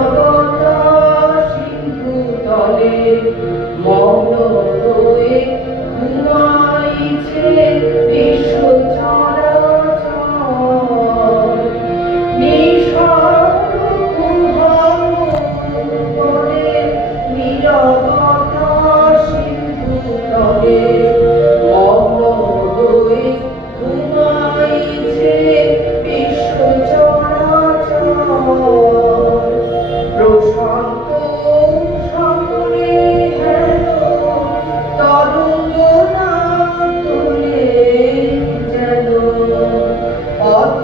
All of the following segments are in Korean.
Lord.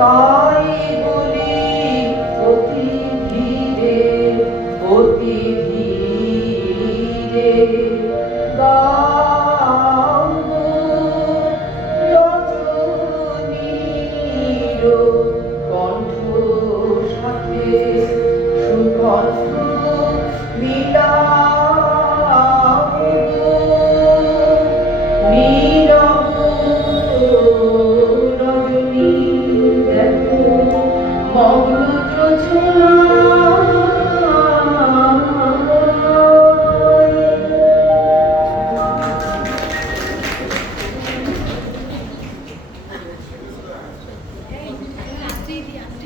তাই